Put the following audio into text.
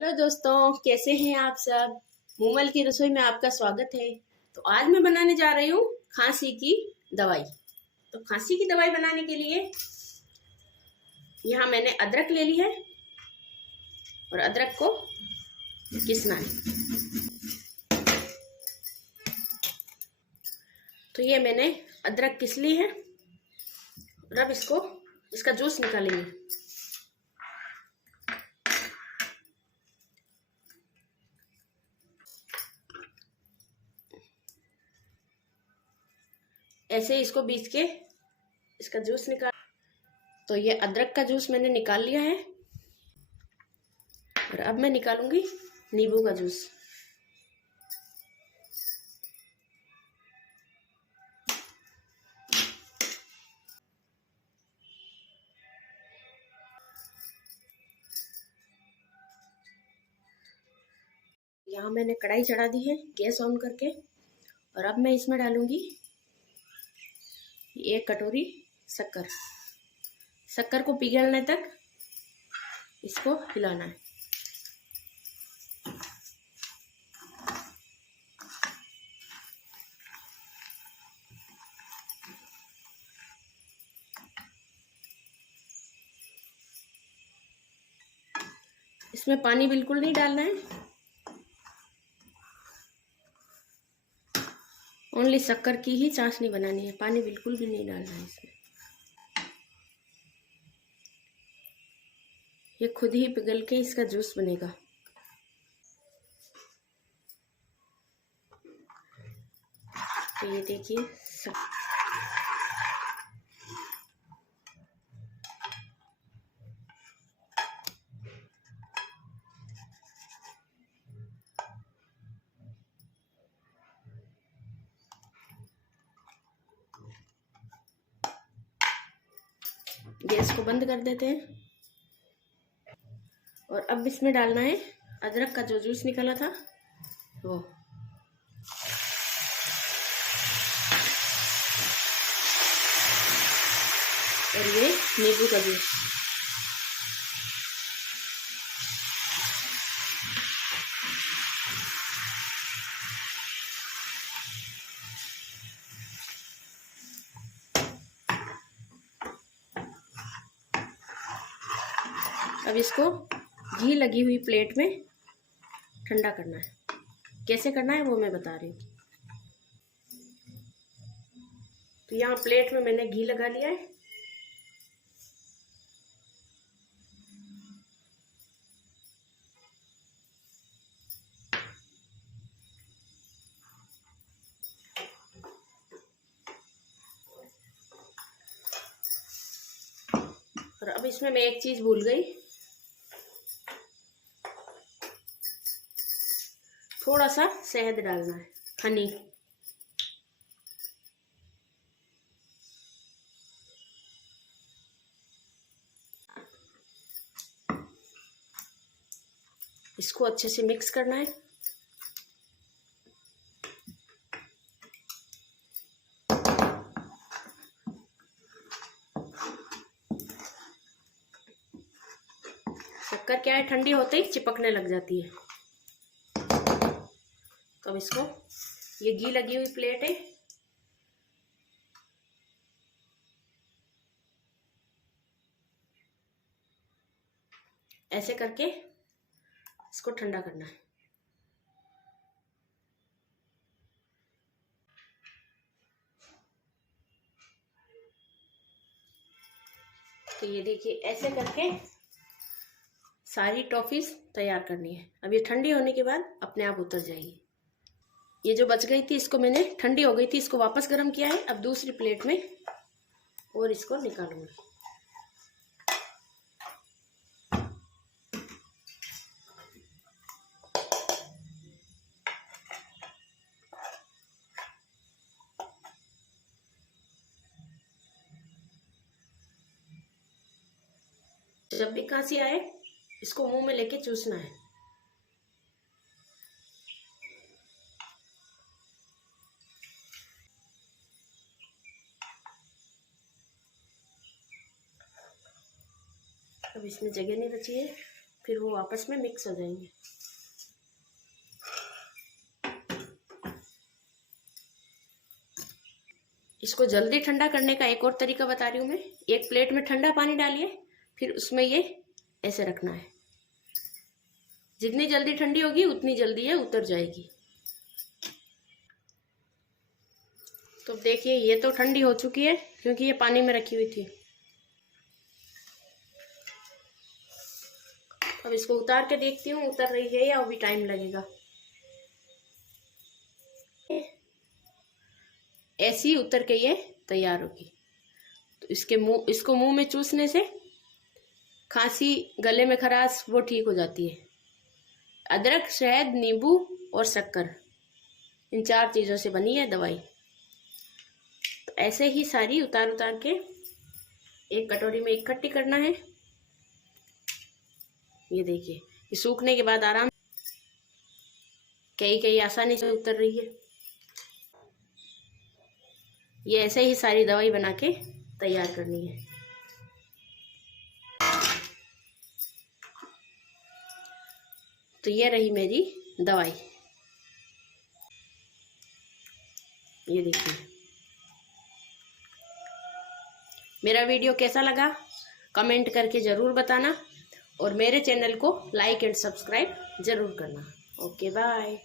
Hello दोस्तों, कैसे हैं आप सब। मूमल की रसोई में आपका स्वागत है। तो आज मैं बनाने जा रही हूँ खांसी की दवाई। तो खांसी की दवाई बनाने के लिए यहाँ मैंने अदरक ले ली है और अदरक को घिसना है। तो ये मैंने अदरक घिस ली है और अब इसका जूस निकालेंगे। ऐसे ही इसको बीच के इसका जूस निकाल। तो ये अदरक का जूस मैंने निकाल लिया है और अब मैं निकालूंगी नींबू का जूस। यहाँ मैंने कढ़ाई चढ़ा दी है गैस ऑन करके और अब मैं इसमें डालूंगी 1 कटोरी शक्कर। शक्कर को पिघलने तक इसको हिलाना है। इसमें पानी बिल्कुल नहीं डालना है, ओनली शक्कर की ही चाशनी बनानी है। पानी बिल्कुल भी नहीं डालना है इसमें। ये खुद ही पिघल के इसका जूस बनेगा। तो ये देखिए गैस को बंद कर देते हैं और अब इसमें डालना है अदरक का जो जूस निकाला था वो। और ये नींबू का जूस। अब इसको घी लगी हुई प्लेट में ठंडा करना है। कैसे करना है वो मैं बता रही हूँ। तो यहाँ प्लेट में मैंने घी लगा लिया है। और अब इसमें मैं एक चीज भूल गई, थोड़ा सा शहद डालना है, हनी। इसको अच्छे से मिक्स करना है। शक्कर क्या है, ठंडी होते ही चिपकने लग जाती है। तो अब इसको, ये घी लगी हुई प्लेट है, ऐसे करके इसको ठंडा करना है। तो ये देखिए ऐसे करके सारी टॉफीज तैयार करनी है। अब ये ठंडी होने के बाद अपने आप उतर जाएगी। ये जो बच गई थी इसको मैंने, ठंडी हो गई थी, इसको वापस गर्म किया है। अब दूसरी प्लेट में और इसको निकालूंगी। जब भी खांसी आए इसको मुंह में लेके चूसना है। अब इसमें जगह नहीं बची है, फिर वो आपस में मिक्स हो जाएंगे। इसको जल्दी ठंडा करने का एक और तरीका बता रही हूँ मैं। एक प्लेट में ठंडा पानी डालिए, फिर उसमें ये ऐसे रखना है। जितनी जल्दी ठंडी होगी उतनी जल्दी ये उतर जाएगी। तो देखिए ये तो ठंडी हो चुकी है क्योंकि ये पानी में रखी हुई थी। अब इसको उतार के देखती हूँ उतर रही है या अभी टाइम लगेगा। ऐसी उतर के ये तैयार होगी। तो इसको मुंह में चूसने से खांसी, गले में खराश वो ठीक हो जाती है। अदरक, शहद, नींबू और शक्कर, इन 4 चीज़ों से बनी है दवाई। तो ऐसे ही सारी उतार के एक कटोरी में इकट्ठी करना है। ये देखिए ये सूखने के बाद आराम कई आसानी से उतर रही है। ये ऐसे ही सारी दवाई बना के तैयार करनी है। तो ये रही मेरी दवाई। ये देखिए। मेरा वीडियो कैसा लगा कमेंट करके ज़रूर बताना और मेरे चैनल को लाइक एंड सब्सक्राइब ज़रूर करना। Okay bye.